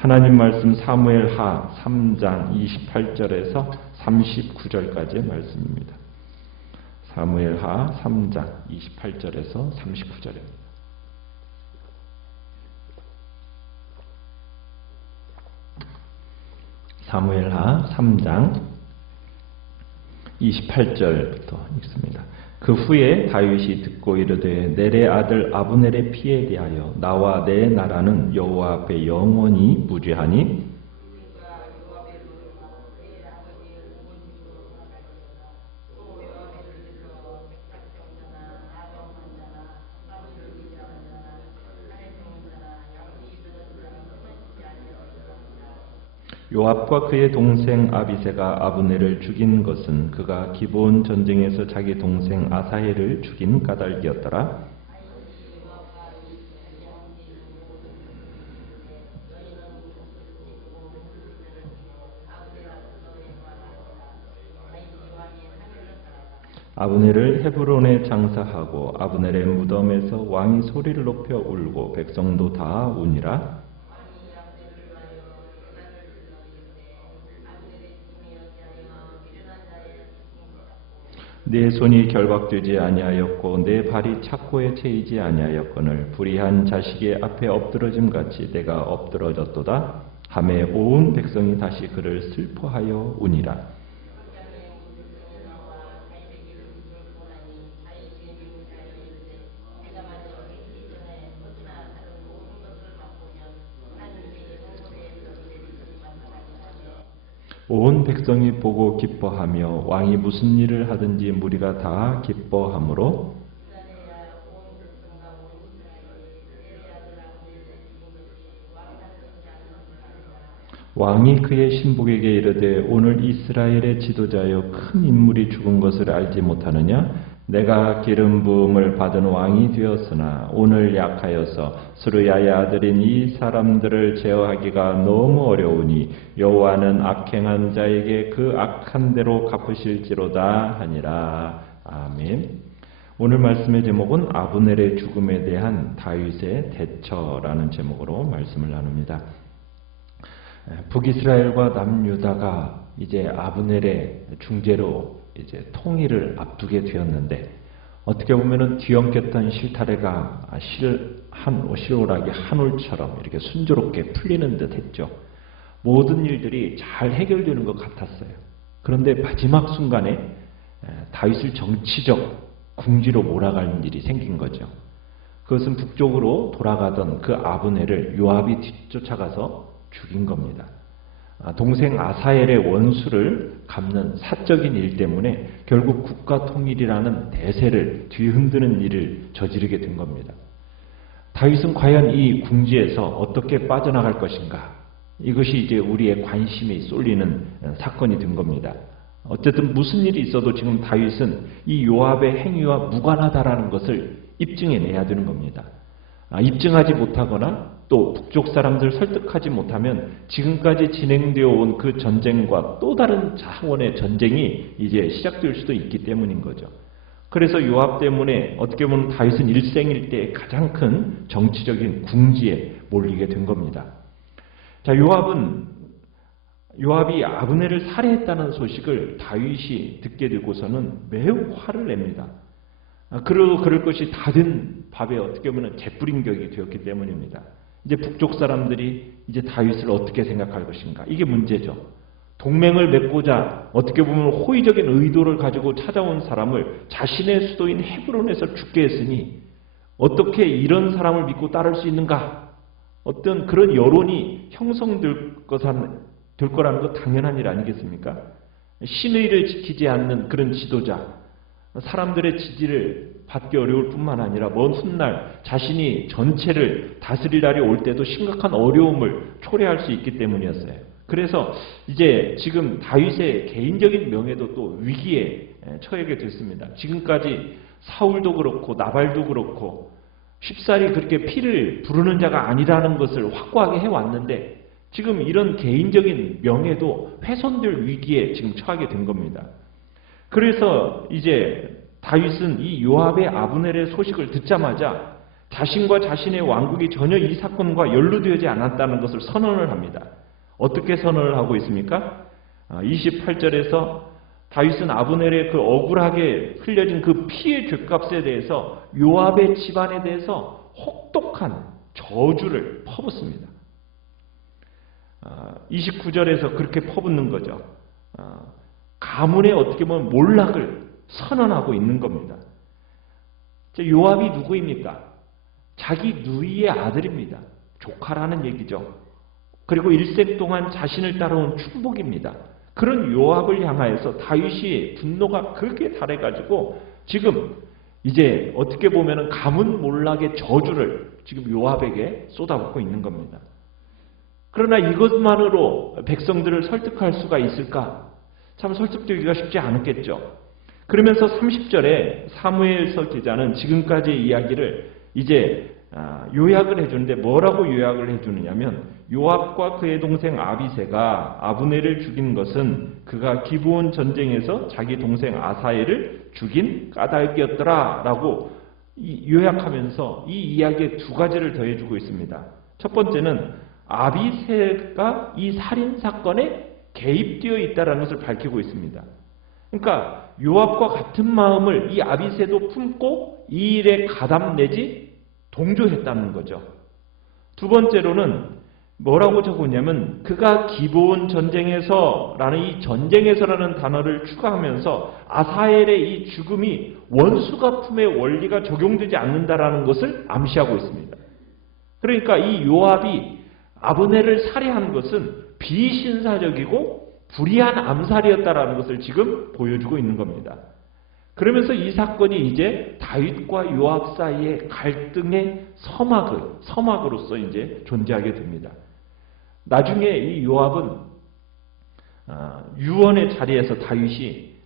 하나님 말씀 사무엘하 3장 28절에서 39절까지의 말씀입니다. 사무엘하 3장 28절에서 39절입니다. 사무엘하 3장 28절부터 읽습니다. 그 후에 다윗이 듣고 이르되 넬의 아들 아브넬의 피에 대하여 나와 내 나라는 여호와 앞에 영원히 무죄하니 요압과 그의 동생 아비새가 아브넬을 죽인 것은 그가 기브온 전쟁에서 자기 동생 아사헬을 죽인 까닭이었더라. 아브넬을 헤브론에 장사하고 아브넬의 무덤에서 왕이 소리를 높여 울고 백성도 다 우니라. 내 손이 결박되지 아니하였고 내 발이 착고에 채이지 아니하였거늘 불의한 자식의 앞에 엎드러짐 같이 내가 엎드러졌도다. 하매 온 백성이 다시 그를 슬퍼하여 우니라. 온 백성이 보고 기뻐하며 왕이 무슨 일을 하든지 무리가 다 기뻐하므로 왕이 그의 신복에게 이르되 오늘 이스라엘의 지도자여 큰 인물이 죽은 것을 알지 못하느냐? 내가 기름 부음을 받은 왕이 되었으나 오늘 약하여서 스루야의 아들인 이 사람들을 제어하기가 너무 어려우니 여호와는 악행한 자에게 그 악한 대로 갚으실지로다 하니라. 아멘. 오늘 말씀의 제목은 아브넬의 죽음에 대한 다윗의 대처라는 제목으로 말씀을 나눕니다. 북이스라엘과 남유다가 이제 아브넬의 중재로 이제 통일을 앞두게 되었는데 어떻게 보면은 뒤엉켰던 실타래가 실오라기 한올처럼 이렇게 순조롭게 풀리는 듯 했죠. 모든 일들이 잘 해결되는 것 같았어요. 그런데 마지막 순간에 다윗을 정치적 궁지로 몰아가는 일이 생긴 거죠. 그것은 북쪽으로 돌아가던 그 아브넬을 요압이 뒤쫓아가서 죽인 겁니다. 동생 아사헬의 원수를 갚는 사적인 일 때문에 결국 국가 통일이라는 대세를 뒤흔드는 일을 저지르게 된 겁니다. 다윗은 과연 이 궁지에서 어떻게 빠져나갈 것인가? 이것이 이제 우리의 관심이 쏠리는 사건이 된 겁니다. 어쨌든 무슨 일이 있어도 지금 다윗은 이 요압의 행위와 무관하다라는 것을 입증해내야 되는 겁니다. 입증하지 못하거나 또 북쪽 사람들 설득하지 못하면 지금까지 진행되어 온 그 전쟁과 또 다른 차원의 전쟁이 이제 시작될 수도 있기 때문인 거죠. 그래서 요압 때문에 어떻게 보면 다윗은 일생일대의 가장 큰 정치적인 궁지에 몰리게 된 겁니다. 자, 요압이 아브넬을 살해했다는 소식을 다윗이 듣게 되고서는 매우 화를 냅니다. 그럴 것이 다 된 밥에 어떻게 보면 재뿌린 격이 되었기 때문입니다. 이제 북쪽 사람들이 이제 다윗을 어떻게 생각할 것인가? 이게 문제죠. 동맹을 맺고자 어떻게 보면 호의적인 의도를 가지고 찾아온 사람을 자신의 수도인 헤브론에서 죽게 했으니 어떻게 이런 사람을 믿고 따를 수 있는가? 어떤 그런 여론이 형성될 거라는 거 당연한 일 아니겠습니까? 신의를 지키지 않는 그런 지도자, 사람들의 지지를 받기 어려울 뿐만 아니라 먼 훗날 자신이 전체를 다스릴 날이 올 때도 심각한 어려움을 초래할 수 있기 때문이었어요. 그래서 이제 지금 다윗의 개인적인 명예도 또 위기에 처하게 됐습니다. 지금까지 사울도 그렇고 나발도 그렇고 쉽사리 그렇게 피를 부르는 자가 아니라는 것을 확고하게 해왔는데 지금 이런 개인적인 명예도 훼손될 위기에 지금 처하게 된 겁니다. 그래서 이제 다윗은 이 요압의 아브넬의 소식을 듣자마자 자신과 자신의 왕국이 전혀 이 사건과 연루되지 않았다는 것을 선언을 합니다. 어떻게 선언을 하고 있습니까? 28절에서 다윗은 아브넬의 그 억울하게 흘려진 그 피의 죗값에 대해서 요압의 집안에 대해서 혹독한 저주를 퍼붓습니다. 29절에서 그렇게 퍼붓는 거죠. 가문의 어떻게 보면 몰락을 선언하고 있는 겁니다. 요압이 누구입니까? 자기 누이의 아들입니다. 조카라는 얘기죠. 그리고 일생 동안 자신을 따라온 축복입니다. 그런 요압을 향하여서 다윗이 분노가 그렇게 달해가지고 지금 이제 어떻게 보면 가문 몰락의 저주를 지금 요압에게 쏟아붓고 있는 겁니다. 그러나 이것만으로 백성들을 설득할 수가 있을까? 참 설득되기가 쉽지 않았겠죠. 그러면서 30절에 사무엘서 기자는 지금까지의 이야기를 이제 요약을 해주는데 뭐라고 요약을 해주느냐면 요압과 그의 동생 아비새가 아브넬을 죽인 것은 그가 기브온 전쟁에서 자기 동생 아사엘을 죽인 까닭이었더라 라고 요약하면서 이 이야기에 두 가지를 더해주고 있습니다. 첫 번째는 아비새가 이 살인사건에 개입되어 있다는 것을 밝히고 있습니다. 그러니까 요압과 같은 마음을 이 아비새도 품고 이 일에 가담 내지 동조했다는 거죠. 두 번째로는 뭐라고 적었냐면 그가 기브온 전쟁에서라는 이 전쟁에서라는 단어를 추가하면서 아사엘의 이 죽음이 원수가 품의 원리가 적용되지 않는다라는 것을 암시하고 있습니다. 그러니까 이 요압이 아브넬을 살해한 것은 비신사적이고 불의한 암살이었다라는 것을 지금 보여주고 있는 겁니다. 그러면서 이 사건이 이제 다윗과 요압 사이의 갈등의 서막으로서 이제 존재하게 됩니다. 나중에 이 요압은 유언의 자리에서 다윗이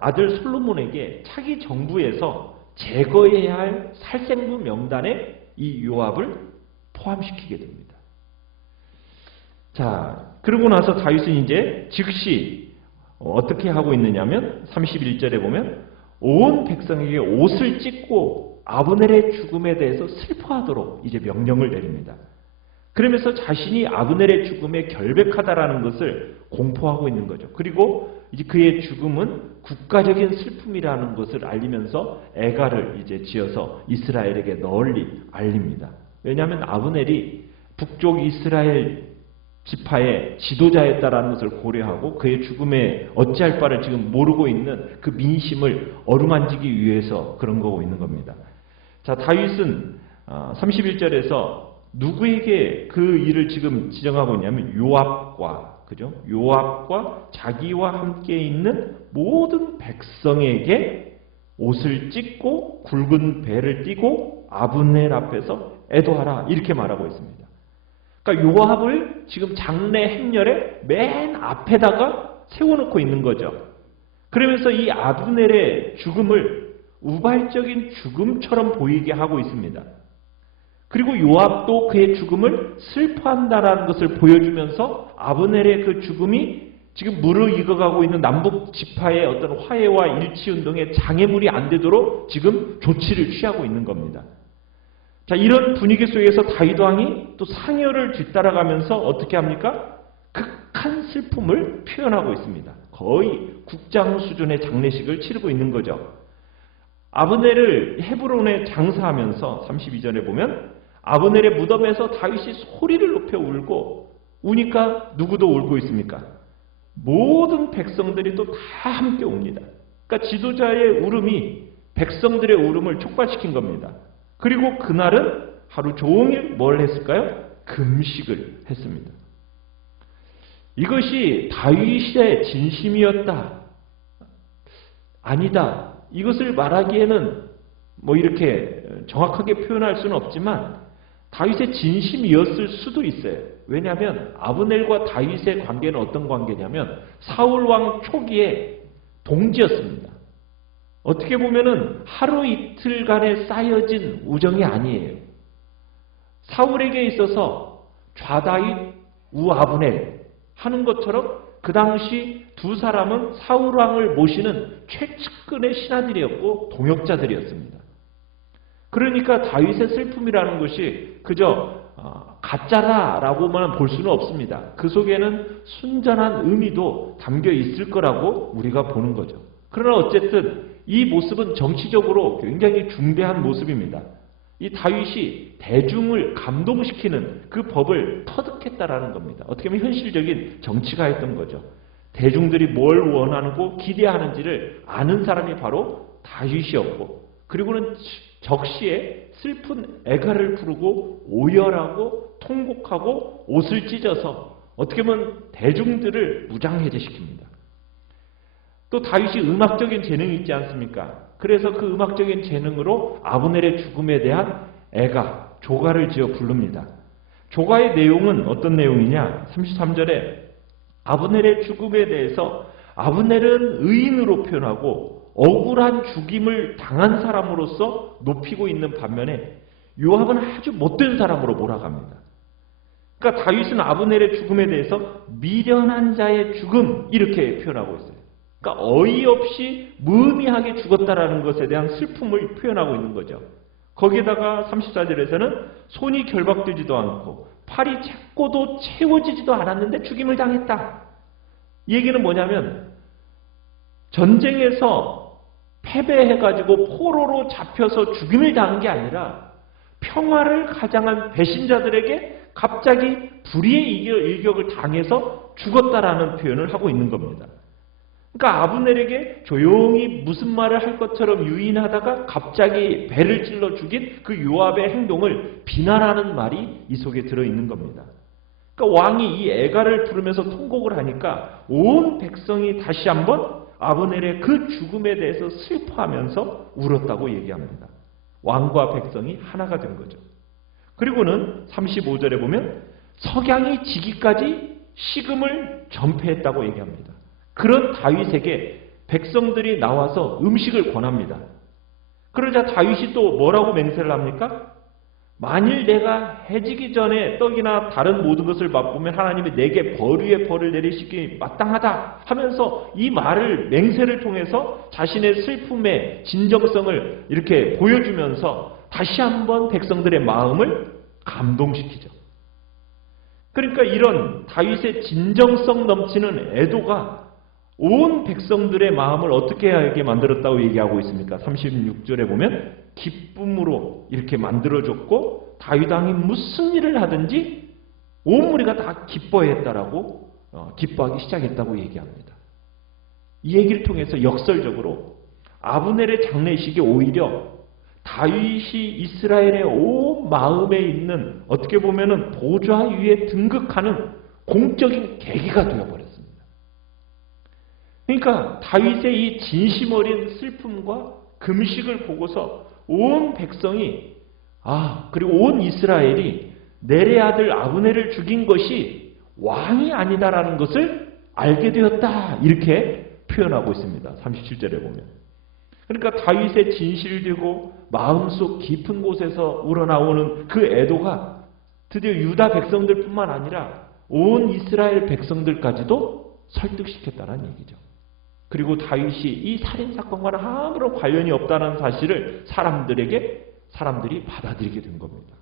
아들 솔로몬에게 차기 정부에서 제거해야 할 살생부 명단에 이 요압을 포함시키게 됩니다. 자, 그러고 나서 다윗은 이제 즉시 어떻게 하고 있느냐면 31절에 보면 온 백성에게 옷을 찢고 아브넬의 죽음에 대해서 슬퍼하도록 이제 명령을 내립니다. 그러면서 자신이 아브넬의 죽음에 결백하다라는 것을 공포하고 있는 거죠. 그리고 이제 그의 죽음은 국가적인 슬픔이라는 것을 알리면서 애가를 이제 지어서 이스라엘에게 널리 알립니다. 왜냐하면 아브넬이 북쪽 이스라엘 지파의 지도자였다라는 것을 고려하고 그의 죽음에 어찌할 바를 지금 모르고 있는 그 민심을 어루만지기 위해서 그런 거고 있는 겁니다. 자, 다윗은 31절에서 누구에게 그 일을 지금 지정하고 있냐면 요압과, 그죠? 요압과 자기와 함께 있는 모든 백성에게 옷을 찢고 굵은 배를 띠고 아브넬 앞에서 애도하라 이렇게 말하고 있습니다. 그러니까 요압을 지금 장례 행렬의 맨 앞에다가 세워놓고 있는 거죠. 그러면서 이 아브넬의 죽음을 우발적인 죽음처럼 보이게 하고 있습니다. 그리고 요압도 그의 죽음을 슬퍼한다라는 것을 보여주면서 아브넬의 그 죽음이 지금 무르익어가고 있는 남북 지파의 어떤 화해와 일치운동에 장애물이 안 되도록 지금 조치를 취하고 있는 겁니다. 자, 이런 분위기 속에서 다윗 왕이 또 상여를 뒤따라가면서 어떻게 합니까? 극한 슬픔을 표현하고 있습니다. 거의 국장 수준의 장례식을 치르고 있는 거죠. 아브넬을 헤브론에 장사하면서 32절에 보면 아브넬의 무덤에서 다윗이 소리를 높여 울고 우니까 누구도 울고 있습니까? 모든 백성들이 또 다 함께 웁니다. 그러니까 지도자의 울음이 백성들의 울음을 촉발시킨 겁니다. 그리고 그날은 하루 종일 뭘 했을까요? 금식을 했습니다. 이것이 다윗의 진심이었다. 아니다. 이것을 말하기에는 뭐 이렇게 정확하게 표현할 수는 없지만 다윗의 진심이었을 수도 있어요. 왜냐하면 아브넬과 다윗의 관계는 어떤 관계냐면 사울왕 초기에 동지였습니다. 어떻게 보면은 하루 이틀간에 쌓여진 우정이 아니에요. 사울에게 있어서 좌다윗, 우아브넬 하는 것처럼 그 당시 두 사람은 사울왕을 모시는 최측근의 신하들이었고 동역자들이었습니다. 그러니까 다윗의 슬픔이라는 것이 그저 가짜다라고만 볼 수는 없습니다. 그 속에는 순전한 의미도 담겨 있을 거라고 우리가 보는 거죠. 그러나 어쨌든 이 모습은 정치적으로 굉장히 중대한 모습입니다. 이 다윗이 대중을 감동시키는 그 법을 터득했다라는 겁니다. 어떻게 보면 현실적인 정치가 했던 거죠. 대중들이 뭘 원하고 기대하는지를 아는 사람이 바로 다윗이었고, 그리고는 적시에 슬픈 애가를 부르고 오열하고 통곡하고 옷을 찢어서 어떻게 보면 대중들을 무장해제시킵니다. 또 다윗이 음악적인 재능이 있지 않습니까? 그래서 그 음악적인 재능으로 아브넬의 죽음에 대한 애가, 조가를 지어 부릅니다. 조가의 내용은 어떤 내용이냐? 33절에 아브넬의 죽음에 대해서 아브넬은 의인으로 표현하고 억울한 죽임을 당한 사람으로서 높이고 있는 반면에 요압은 아주 못된 사람으로 몰아갑니다. 그러니까 다윗은 아브넬의 죽음에 대해서 미련한 자의 죽음 이렇게 표현하고 있어요. 그러니까 어이없이 무의미하게 죽었다라는 것에 대한 슬픔을 표현하고 있는 거죠. 거기에다가 34절에서는 손이 결박되지도 않고 팔이 찼고도 채워지지도 않았는데 죽임을 당했다. 이 얘기는 뭐냐면 전쟁에서 패배해가지고 포로로 잡혀서 죽임을 당한 게 아니라 평화를 가장한 배신자들에게 갑자기 불의의 일격을 당해서 죽었다라는 표현을 하고 있는 겁니다. 그러니까 아브넬에게 조용히 무슨 말을 할 것처럼 유인하다가 갑자기 배를 찔러 죽인 그 요압의 행동을 비난하는 말이 이 속에 들어있는 겁니다. 그러니까 왕이 이 애가를 부르면서 통곡을 하니까 온 백성이 다시 한번 아브넬의 그 죽음에 대해서 슬퍼하면서 울었다고 얘기합니다. 왕과 백성이 하나가 된 거죠. 그리고는 35절에 보면 석양이 지기까지 식음을 전폐했다고 얘기합니다. 그런 다윗에게 백성들이 나와서 음식을 권합니다. 그러자 다윗이 또 뭐라고 맹세를 합니까? 만일 내가 해지기 전에 떡이나 다른 모든 것을 맛보면 하나님이 내게 벌 위에 벌을 내리시기 마땅하다 하면서 이 말을 맹세를 통해서 자신의 슬픔의 진정성을 이렇게 보여주면서 다시 한번 백성들의 마음을 감동시키죠. 그러니까 이런 다윗의 진정성 넘치는 애도가 온 백성들의 마음을 어떻게 하게 만들었다고 얘기하고 있습니까? 36절에 보면 기쁨으로 이렇게 만들어줬고 다윗 왕이 무슨 일을 하든지 온 무리가 다 기뻐했다라고 기뻐하기 시작했다고 얘기합니다. 이 얘기를 통해서 역설적으로 아브넬의 장례식이 오히려 다윗이 이스라엘의 온 마음에 있는 어떻게 보면은 보좌 위에 등극하는 공적인 계기가 되어버렸습니다. 그러니까 다윗의 이 진심 어린 슬픔과 금식을 보고서 온 백성이 그리고 온 이스라엘이 넬의 아들 아브넬을 죽인 것이 왕이 아니다라는 것을 알게 되었다 이렇게 표현하고 있습니다. 37절에 보면. 그러니까 다윗의 진실되고 마음속 깊은 곳에서 우러나오는 그 애도가 드디어 유다 백성들뿐만 아니라 온 이스라엘 백성들까지도 설득시켰다는 얘기죠. 그리고 다윗이 이 살인사건과는 아무런 관련이 없다는 사실을 사람들이 받아들이게 된 겁니다.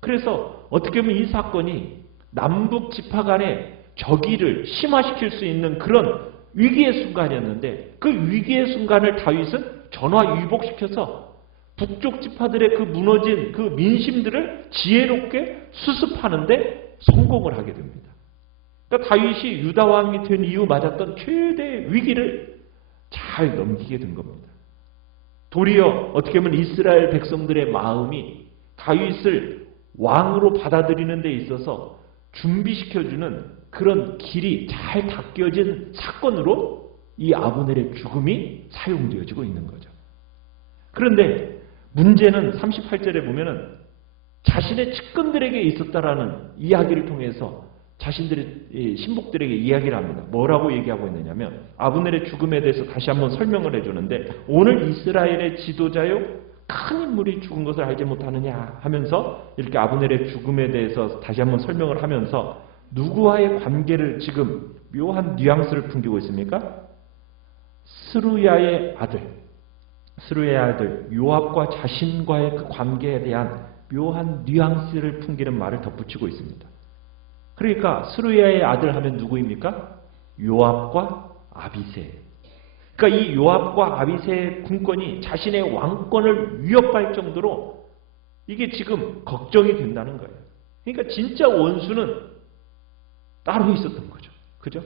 그래서 어떻게 보면 이 사건이 남북 지파 간의 적의를 심화시킬 수 있는 그런 위기의 순간이었는데 그 위기의 순간을 다윗은 전화위복시켜서 북쪽 지파들의 그 무너진 그 민심들을 지혜롭게 수습하는데 성공을 하게 됩니다. 그러니까 다윗이 유다 왕이 된 이후 맞았던 최대의 위기를 잘 넘기게 된 겁니다. 도리어 어떻게 보면 이스라엘 백성들의 마음이 다윗을 왕으로 받아들이는 데 있어서 준비시켜주는 그런 길이 잘 닦여진 사건으로 이 아브넬의 죽음이 사용되어지고 있는 거죠. 그런데 문제는 38절에 보면은 자신의 측근들에게 있었다라는 이야기를 통해서 자신들의 신복들에게 이야기를 합니다. 뭐라고 얘기하고 있느냐면 아브넬의 죽음에 대해서 다시 한번 설명을 해주는데 오늘 이스라엘의 지도자요 큰 인물이 죽은 것을 알지 못하느냐 하면서 이렇게 아브넬의 죽음에 대해서 다시 한번 설명을 하면서 누구와의 관계를 지금 묘한 뉘앙스를 풍기고 있습니까? 스루야의 아들 스루의 아들 요압과 자신과의 그 관계에 대한 묘한 뉘앙스를 풍기는 말을 덧붙이고 있습니다. 그러니까 스루야의 아들 하면 누구입니까? 요압과 아비새. 그러니까 이 요압과 아비새의 군권이 자신의 왕권을 위협할 정도로 이게 지금 걱정이 된다는 거예요. 그러니까 진짜 원수는 따로 있었던 거죠. 그죠?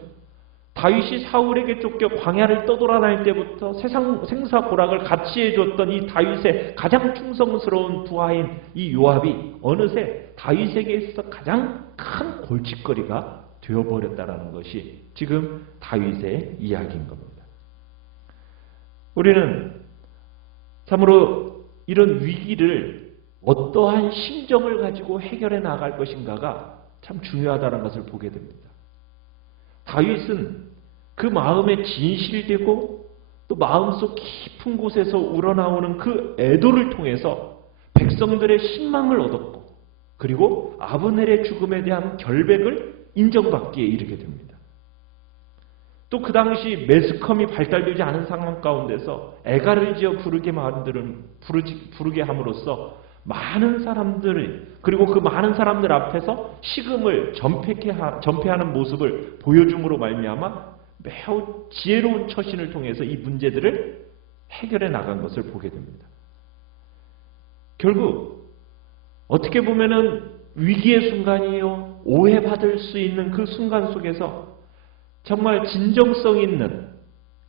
다윗이 사울에게 쫓겨 광야를 떠돌아다닐 때부터 세상 생사고락을 같이 해줬던 이 다윗의 가장 충성스러운 부하인 이 요압이 어느새 다윗에게 있어서 가장 큰 골칫거리가 되어버렸다는 것이 지금 다윗의 이야기인 겁니다. 우리는 참으로 이런 위기를 어떠한 심정을 가지고 해결해 나갈 것인가가 참 중요하다는 것을 보게 됩니다. 다윗은 그 마음에 진실되고 또 마음속 깊은 곳에서 우러나오는 그 애도를 통해서 백성들의 신망을 얻었고 그리고 아브넬의 죽음에 대한 결백을 인정받기에 이르게 됩니다. 또 그 당시 매스컴이 발달되지 않은 상황 가운데서 애가를 지어 부르게 함으로써 많은 사람들이 그리고 그 많은 사람들 앞에서 식음을 전폐하는 모습을 보여줌으로 말미암아 매우 지혜로운 처신을 통해서 이 문제들을 해결해 나간 것을 보게 됩니다. 결국 어떻게 보면은 위기의 순간이요 오해받을 수 있는 그 순간 속에서 정말 진정성 있는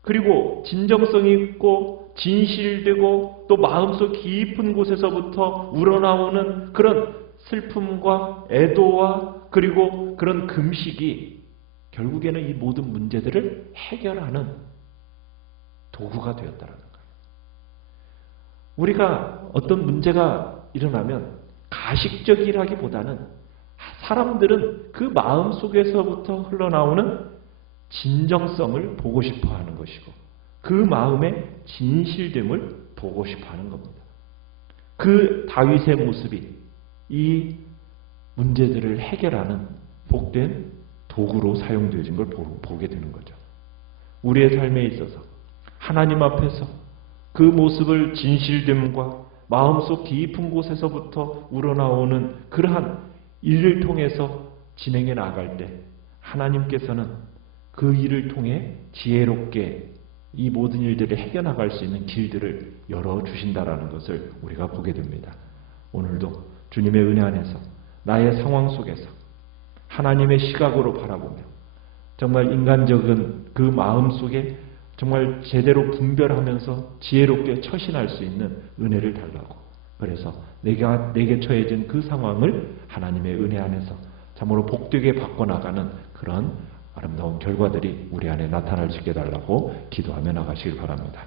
그리고 진정성이 있고 진실되고 또 마음속 깊은 곳에서부터 우러나오는 그런 슬픔과 애도와 그리고 그런 금식이 결국에는 이 모든 문제들을 해결하는 도구가 되었다는 거예요. 우리가 어떤 문제가 일어나면 가식적이라기보다는 사람들은 그 마음 속에서부터 흘러나오는 진정성을 보고 싶어 하는 것이고 그 마음의 진실됨을 보고 싶어 하는 겁니다. 그 다윗의 모습이 이 문제들을 해결하는 복된 도구로 사용되어진 걸 보게 되는 거죠. 우리의 삶에 있어서 하나님 앞에서 그 모습을 진실됨과 마음속 깊은 곳에서부터 우러나오는 그러한 일을 통해서 진행해 나갈 때 하나님께서는 그 일을 통해 지혜롭게 이 모든 일들을 해결나갈 수 있는 길들을 열어주신다라는 것을 우리가 보게 됩니다. 오늘도 주님의 은혜 안에서 나의 상황 속에서 하나님의 시각으로 바라보며 정말 인간적인 그 마음 속에 정말 제대로 분별하면서 지혜롭게 처신할 수 있는 은혜를 달라고 그래서 내게 처해진 그 상황을 하나님의 은혜 안에서 참으로 복되게 바꿔나가는 그런 아름다운 결과들이 우리 안에 나타날 수 있게 해달라고 기도하며 나가시길 바랍니다.